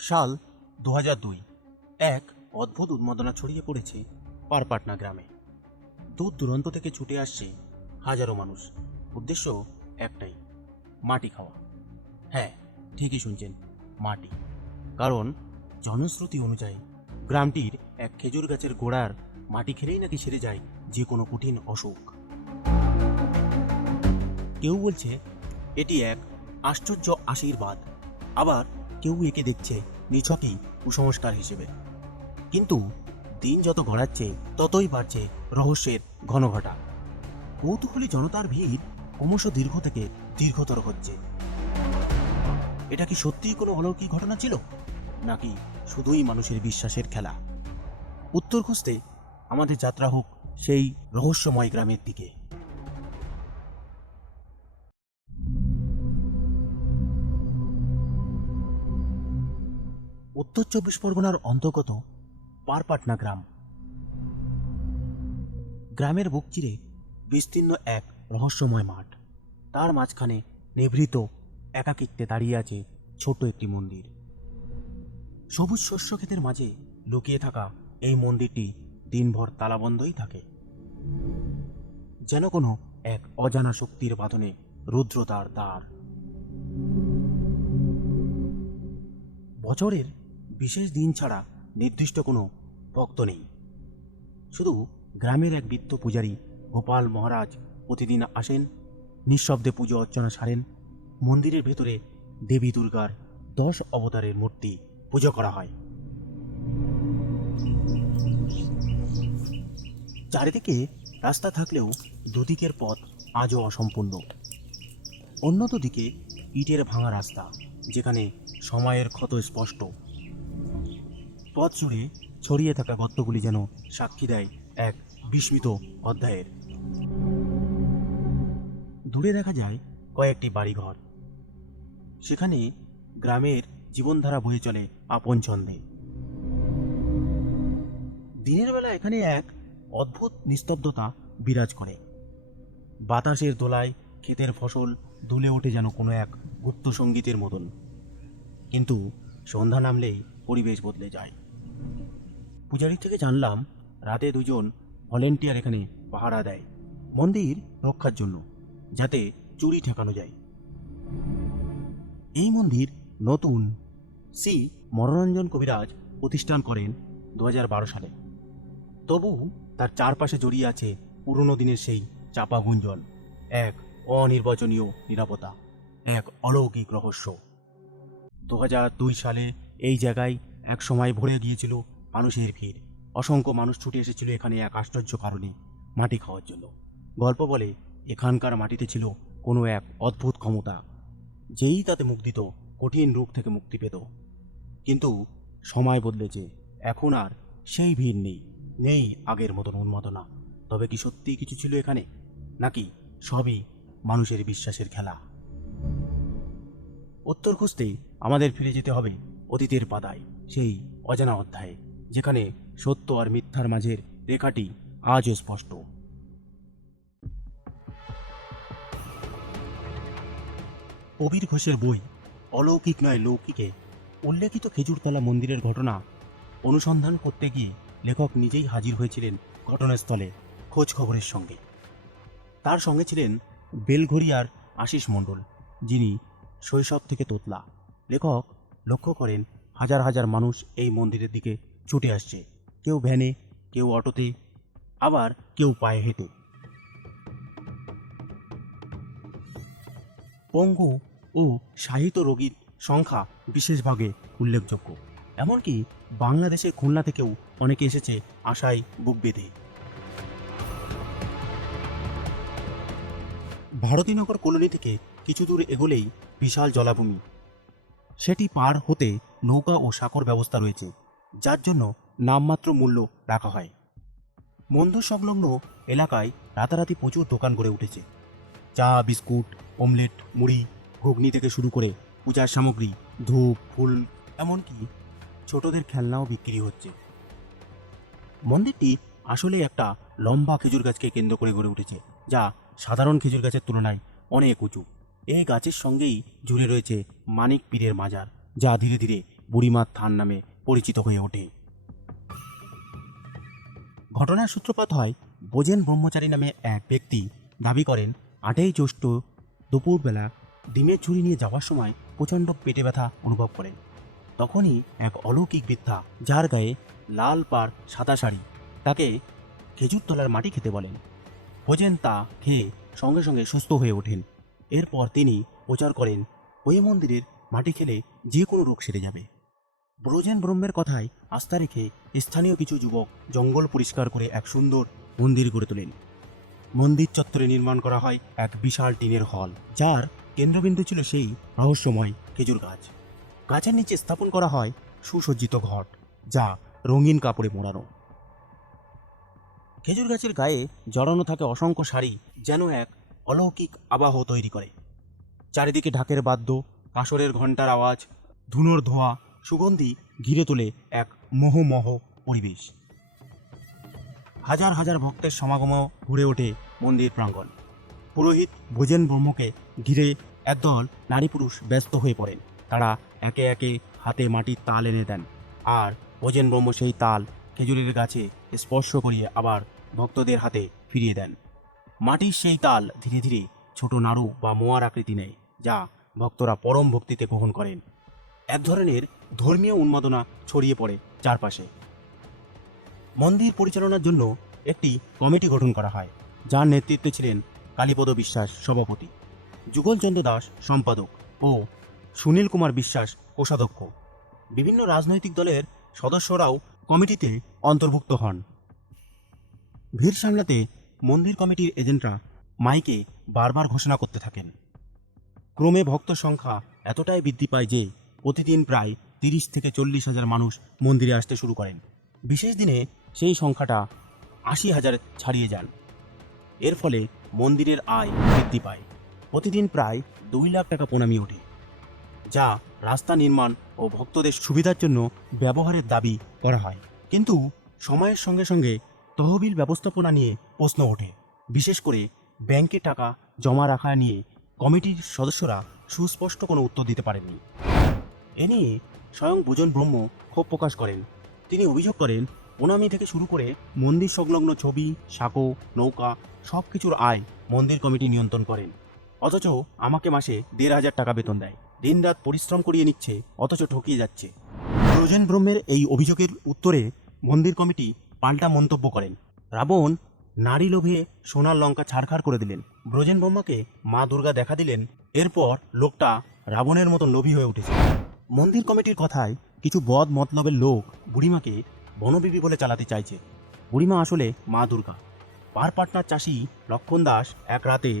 সাল 2002। এক অদ্ভুত উন্মাদনা ছড়িয়ে পড়েছে পারপাটনা গ্রামে। দূর দূরান্ত থেকে ছুটে আসছে হাজারো মানুষ। উদ্দেশ্য একটাই, মাটি খাওয়া। হ্যাঁ, ঠিকই শুনছেন, মাটি। কারণ জনশ্রুতি অনুযায়ী গ্রামটির এক খেজুর গাছের গোড়ার মাটি খেলেই নাকি সেরে যায় যে কোনো কঠিন অসুখ। কেউ বলছে এটি এক আশ্চর্য আশীর্বাদ, আবার কেউ একে দেখছে নিছকই কুসংস্কার হিসেবে। কিন্তু দিন যত গড়াচ্ছে ততই বাড়ছে রহস্যের ঘনঘটা। কৌতূহলী জনতার ভিড় ক্রমশ দীর্ঘ থেকে দীর্ঘতর হচ্ছে। এটা কি সত্যিই কোনো অলৌকিক ঘটনা ছিল, নাকি শুধুই মানুষের বিশ্বাসের খেলা? উত্তর খুঁজতে আমাদের যাত্রা হোক সেই রহস্যময় গ্রামের দিকে। উত্তর 24 পরগনার অন্তর্গত পারপাটনা গ্রাম। গ্রামের বুক চিরে বিস্তীর্ণ এক রহস্যময় মাঠ। তার মাঝখানে নিভৃত একাকিত্বে দাঁড়িয়ে আছে ছোট্ট একটি মন্দির। সবুজ শস্য ক্ষেতের মাঝে লুকিয়ে থাকা এই মন্দিরটি দিনভর তালাবন্ধই থাকে, যেন কোনো এক অজানা শক্তির বাঁধনে রুদ্র তার দ্বার। বছরের বিশেষ দিন ছাড়া নির্দিষ্ট কোনো ভক্ত নেই। শুধু গ্রামের এক বৃদ্ধ পূজারী গোপাল মহারাজ প্রতিদিন আসেন, নিঃশব্দে পুজো অর্চনা সারেন। মন্দিরের ভেতরে দেবী দুর্গার 10 অবতারের মূর্তি পুজো করা হয়। চারিদিকে রাস্তা থাকলেও দুদিকের পথ আজও অসম্পূর্ণ। অন্য দুদিকে ইটের ভাঙা রাস্তা, যেখানে সময়ের ক্ষত স্পষ্ট। পথ জুড়ে ছড়িয়ে থাকা গর্তগুলি যেন সাক্ষী দেয় এক বিস্মিত অধ্যায়ের। দূরে দেখা যায় কয়েকটি বাড়িঘর। সেখানে গ্রামের জীবনধারা বয়ে চলে আপন ছন্দে। দিনের বেলা এখানে এক অদ্ভুত নিস্তব্ধতা বিরাজ করে। বাতাসের দোলায় ক্ষেতের ফসল দুলে ওঠে যেন কোনো এক গুপ্ত সঙ্গীতের মতন। কিন্তু সন্ধ্যা নামলেই পরিবেশ বদলে যায়। পূজারি থেকে জানলাম রাতে 2 জন ভলেন্টিয়ার এখানে পাহারা দেয়, মন্দির রক্ষার জন্য, যাতে চুরি ঠেকানো যায়। এই মন্দির নতুন। শ্রী মনোরঞ্জন কবিরাজ প্রতিষ্ঠান করেন 2012 সালে। তবু তার চারপাশে জড়িয়ে আছে পুরনো দিনের সেই চাপা গুঞ্জন, এক অনির্বচনীয় নিরাপত্তা, এক অলৌকিক রহস্য। 2002 সালে এই জায়গায় এক সময় ভরে গিয়েছিল মানুষের ভিড়। অসংখ্য মানুষ ছুটে এসেছিল এখানে এক আশ্চর্য কারণে, মাটি খাওয়ার জন্য। গল্প বলে এখানকার মাটিতে ছিল কোনো এক অদ্ভুত ক্ষমতা, যেই তাতে মুখ দিত কঠিন রোগ থেকে মুক্তি পেত। কিন্তু সময় বদলেছে, এখন আর সেই ভিড় নেই, নেই আগের মতন উন্মাদনা। তবে কি সত্যিই কিছু ছিল এখানে, নাকি সবই মানুষের বিশ্বাসের খেলা? উত্তর খুঁজতে আমাদের ফিরে যেতে হবে অতীতের পাতায়, সেই অজানা অধ্যায়ে, যেখানে সত্য আর মিথ্যার মাঝের রেখাটি আজও স্পষ্ট। কবির ঘোষের বই অলৌকিক নয় লৌকিকে উল্লেখিত খেজুরতলা মন্দিরের ঘটনা অনুসন্ধান করতে গিয়ে লেখক নিজেই হাজির হয়েছিলেন ঘটনাস্থলে খোঁজ খবরের সঙ্গে। তার সঙ্গে ছিলেন বেলঘরিয়ার আশিস মণ্ডল, যিনি শৈশব থেকে তোতলা। লেখক লক্ষ্য করেন হাজার হাজার মানুষ এই মন্দিরের দিকে ছুটে আসছে, কেউ ভ্যানে, কেউ অটোতে, আবার কেউ পায়ে হেঁটে। পঙ্গু ও সাহিত্য রোগীর সংখ্যা বিশেষভাবে উল্লেখযোগ্য। এমনকি বাংলাদেশের খুলনা থেকেও অনেকে এসেছে আশায় বুক বেঁধে। ভারতীনগর কলোনি থেকে কিছু দূর এগোলেই বিশাল জলাভূমি। সেটি পার হতে নৌকা ও সাঁকোর ব্যবস্থা রয়েছে, যার জন্য নামমাত্র মূল্য রাখা হয়। মন্দির সংলগ্ন এলাকায় রাতারাতি প্রচুর দোকান গড়ে উঠেছে। চা, বিস্কুট, অমলেট, মুড়ি, ঘুগনি থেকে শুরু করে পূজার সামগ্রী, ধূপ, ফুল, এমনকি ছোটদের খেলনাও বিক্রি হচ্ছে। মন্দিরটি আসলে একটা লম্বা খেজুর গাছকে কেন্দ্র করে গড়ে উঠেছে, যা সাধারণ খেজুর গাছের তুলনায় অনেক উঁচু। এই গাছের সঙ্গেই জুড়ে রয়েছে মানিক পীরের মাজার, যা ধীরে ধীরে বুড়িমার থান নামে পরিচিত হয়ে ওঠে। ঘটনার সূত্রপাত হয় বোজেন ব্রহ্মচারী নামে এক ব্যক্তি দাবি করেন 8ই জ্যৈষ্ঠ দুপুরবেলা ডিমের ঝুড়ি নিয়ে যাওয়ার সময় প্রচণ্ড পেটে ব্যথা অনুভব করেন। তখনই এক অলৌকিক বৃদ্ধা, যার গায়ে লাল পাড় সাদা শাড়ি, তাকে খেজুর তলার মাটি খেতে বলেন। ভোজেন তা খেয়ে সঙ্গে সঙ্গে সুস্থ হয়ে ওঠেন। এরপর তিনি প্রচার করেন ওই মন্দিরের মাটি খেলে যে কোনো রোগ সেরে যাবে। ব্রজেন ব্রহ্মের কথায় আস্থা রেখে স্থানীয় কিছু যুবক জঙ্গল পরিষ্কার করে এক সুন্দর মন্দির গড়ে তোলেন। মন্দির চত্বরে নির্মাণ করা হয় এক বিশাল টিনের হল, যার কেন্দ্রবিন্দু ছিল সেই রহস্যময় খেজুর গাছ। গাছের নিচে স্থাপন করা হয় সুসজ্জিত ঘট, যা রঙিন কাপড়ে মোড়ানো। খেজুর গাছের গায়ে জড়ানো থাকে অসংখ্য শাড়ি, যেন এক অলৌকিক আবাহ তৈরি করে। চারিদিকে ঢাকের বাদ্য, কাসরের ঘণ্টার আওয়াজ, ধুনোর ধোঁয়া, সুগন্ধি ঘিরে তোলে এক মোহমোহ পরিবেশ। হাজার হাজার ভক্তের সমাগম ভরে ওঠে মন্দির প্রাঙ্গণ। পুরোহিত ভোজেন ব্রহ্মকে ঘিরে একদল নারী পুরুষ ব্যস্ত হয়ে পড়েন। তারা একে একে হাতে মাটির তাল এনে দেন, আর ভোজেন ব্রহ্ম সেই তাল খেজুরের গাছে স্পর্শ করিয়ে আবার ভক্তদের হাতে ফিরিয়ে দেন। মাটির সেই তাল ধীরে ধীরে ছোট নাড়ু বা মোয়ার আকৃতি নেয়, যা ভক্তরা পরম ভক্তিতে গ্রহণ করেন। এক ধরনের ধর্মীয় উন্মাদনা ছড়িয়ে পড়ে চারপাশে। মন্দির পরিচালনার জন্য একটি কমিটি গঠন করা হয়, যার নেতৃত্বে ছিলেন কালীপদ বিশ্বাস সভাপতি, যুগলচন্দ্র দাস সম্পাদক ও সুনীল কুমার বিশ্বাস কোষাধ্যক্ষ। বিভিন্ন রাজনৈতিক দলের সদস্যরাও কমিটিতে অন্তর্ভুক্ত হন। ভিড় সামলাতে মন্দির কমিটির এজেন্টরা মাইকে বারবার ঘোষণা করতে থাকেন। ক্রমে ভক্ত সংখ্যা এতটাই বৃদ্ধি পায় যে প্রতিদিন প্রায় 30 থেকে 40 হাজার মানুষ মন্দিরে আসতে শুরু করেন। বিশেষ দিনে সেই সংখ্যাটা 80,000 ছাড়িয়ে যান। এর ফলে মন্দিরের আয় বৃদ্ধি পায়। প্রতিদিন প্রায় 2 লাখ টাকা প্রণামী ওঠে, যা রাস্তা নির্মাণ ও ভক্তদের সুবিধার জন্য ব্যবহারের দাবি করা হয়। কিন্তু সময়ের সঙ্গে সঙ্গে তহবিল ব্যবস্থাপনা নিয়ে প্রশ্ন ওঠে। বিশেষ করে ব্যাংকে টাকা জমা রাখা নিয়ে কমিটির সদস্যরা সুস্পষ্ট কোনো উত্তর দিতে পারেননি। এ নিয়ে স্বয়ং ভোজন ব্রহ্ম ক্ষোভ প্রকাশ করেন। তিনি অভিযোগ করেন, প্রণামী থেকে শুরু করে মন্দির সংলগ্ন ছবি, সাঁকো, নৌকা সব কিছুর আয় মন্দির কমিটি নিয়ন্ত্রণ করেন। অথচ আমাকে মাসে 1,500 টাকা বেতন দেয়। দিনরাত পরিশ্রম করিয়ে নিচ্ছে, অথচ ঠকিয়ে যাচ্ছে। ভোজন ব্রহ্মের এই অভিযোগের উত্তরে মন্দির কমিটি পাল্টা মন্তব্য করেন। রাবণ নারী লোভে সোনার লঙ্কা ছাড়খাড় করে দিলেন, ব্রজেন ব্রহ্মাকে মা দুর্গা দেখা দিলেন। এরপর লোকটা রাবণের মতন লোভী হয়ে উঠেছে। মন্দির কমিটির কথায় কিছু বদ মতলবের লোক বুড়িমাকে বনবিবি বলে চালাতে চাইছে। বুড়িমা আসলে মা দুর্গা। পার পাটনার চাষি লক্ষণ দাস এক রাতে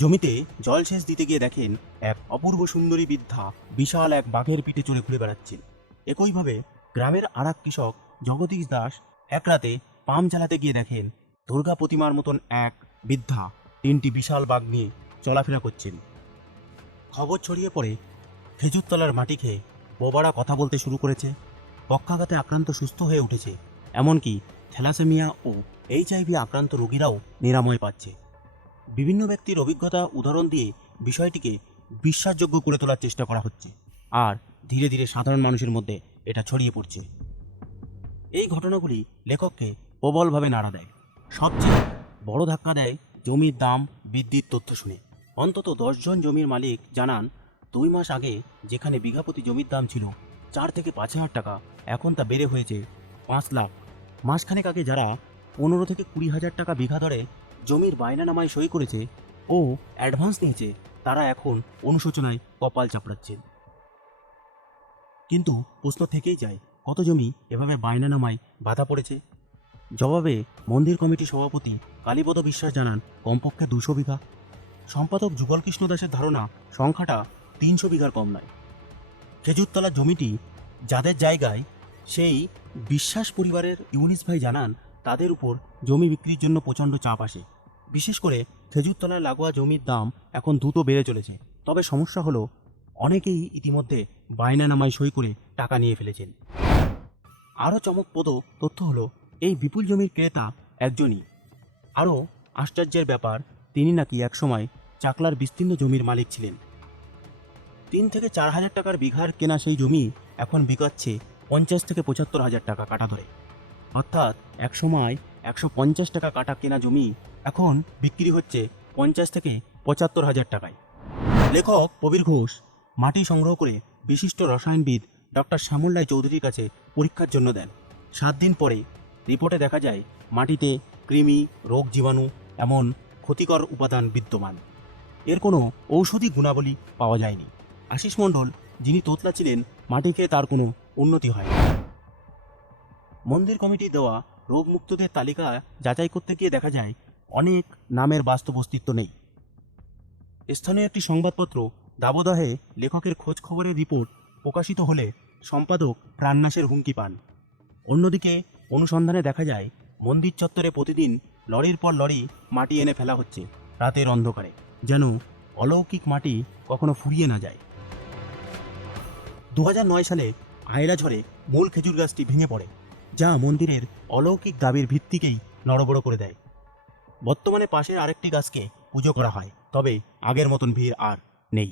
জমিতে জলসেচ দিতে গিয়ে দেখেন এক অপূর্ব সুন্দরী বৃদ্ধা বিশাল এক বাঘের পিঠে চড়ে ঘুরে বেড়াচ্ছেন। একইভাবে গ্রামের আর এক কৃষক জগদীশ দাস এক রাতে পাম চালাতে গিয়ে দেখেন দুর্গা প্রতিমার মতন এক বৃদ্ধা 3টি বিশাল বাঘ নিয়ে চলাফেরা করছেন। খবর ছড়িয়ে পড়ে খেজুরতলার মাটি খেয়ে বোবারা কথা বলতে শুরু করেছে। পক্ষাঘাতে আক্রান্ত সুস্থ হয়ে উঠেছে। এমনকি থ্যালাসেমিয়া ও HIV আক্রান্ত রোগীরাও নিরাময় পাচ্ছে। বিভিন্ন ব্যক্তির অভিজ্ঞতা উদাহরণ দিয়ে বিষয়টিকে বিশ্বাসযোগ্য করে তোলার চেষ্টা করা হচ্ছে, আর ধীরে ধীরে সাধারণ মানুষের মধ্যে এটা ছড়িয়ে পড়ছে। এই ঘটনাগুলি লেখককে প্রবলভাবে নাড়া দেয়। সবচেয়ে বড় ধাক্কা দেয় জমির দাম বৃদ্ধির তথ্য শুনে। অন্তত 10 জন জমির মালিক জানান 2 মাস আগে যেখানে বিঘাপতি জমির দাম ছিল 4 থেকে 5,000 টাকা, এখন তা বেড়ে হয়েছে 5 লাখ। মাসখানেক আগে যারা 15 থেকে 20,000 টাকা বিঘা দরে জমির বায়নানামায় সই করেছে ও অ্যাডভান্স নিয়েছে, তারা এখন অনুশোচনায় কপাল চাপড়াচ্ছেন। কিন্তু প্রশ্ন থেকেই যায়, কত জমি এভাবে বায়নানামায় বাধা পড়েছে? জবাবে মন্দির কমিটির সভাপতি কালীপদ বিশ্বাস জানান কমপক্ষে 200 বিঘা। সম্পাদক যুগল কৃষ্ণ দাসের ধারণা সংখ্যাটা 300 বিঘার কম নয়। খেজুরতলার জমিটি যাদের জায়গায়, সেই বিশ্বাস পরিবারের ইউনিস ভাই জানান তাদের উপর জমি বিক্রির জন্য প্রচণ্ড চাপ আসে। বিশেষ করে খেজুরতলার লাগোয়া জমির দাম এখন দ্রুত বেড়ে চলেছে। তবে সমস্যা হলো অনেকেই ইতিমধ্যে বায়নানামায় সই করে টাকা নিয়ে ফেলেছেন। আরও চমকপ্রদ তথ্য হলো এই বিপুল জমির ক্রেতা একজনই। আরও আশ্চর্যের ব্যাপার, তিনি নাকি একসময় চাকলার বিস্তীর্ণ জমির মালিক ছিলেন। 3 থেকে 4 হাজার টাকার বিঘার কেনা সেই জমি এখন বিকাচ্ছে 50 থেকে 75 হাজার টাকা কাটা ধরে। অর্থাৎ একসময় 150 টাকা কাটা কেনা জমি এখন বিক্রি হচ্ছে 50 থেকে 75 হাজার টাকায়। লেখক প্রবীর ঘোষ মাটি সংগ্রহ করে বিশিষ্ট রসায়নবিদ ডক্টর শ্যামল রায় চৌধুরীর কাছে পরীক্ষার জন্য দেন। 7 দিন পরে রিপোর্টে দেখা যায় মাটিতে কৃমি, রোগ, জীবাণু এমন ক্ষতিকর উপাদান বিদ্যমান। এর কোনো ঔষধি গুণাবলী পাওয়া যায়নি। আশিস মণ্ডল, যিনি তোতলা ছিলেন, মাটি খেয়ে তার কোনো উন্নতি হয়নি। মন্দির কমিটি দেওয়া রোগমুক্তদের তালিকা যাচাই করতে গিয়ে দেখা যায় অনেক নামের বাস্তব অস্তিত্ব নেই। স্থানীয় একটি সংবাদপত্র দাবদাহে লেখকের খোঁজ খবরের রিপোর্ট প্রকাশিত হলে সম্পাদক প্রাণনাশের হুমকি পান। অন্যদিকে অনুসন্ধানে দেখা যায় মন্দির চত্বরে প্রতিদিন লরির পর লরি মাটি এনে ফেলা হচ্ছে রাতের অন্ধকারে, যেন অলৌকিক মাটি কখনো ফুরিয়ে না যায়। 2009 সালে আয়লা ঝড়ে মূল খেজুর গাছটি ভেঙে পড়ে, যা মন্দিরের অলৌকিক দাবির ভিত্তিকেই নড়বড় করে দেয়। বর্তমানে পাশের আরেকটি গাছকে পুজো করা হয়, তবে আগের মতন ভিড় আর নেই।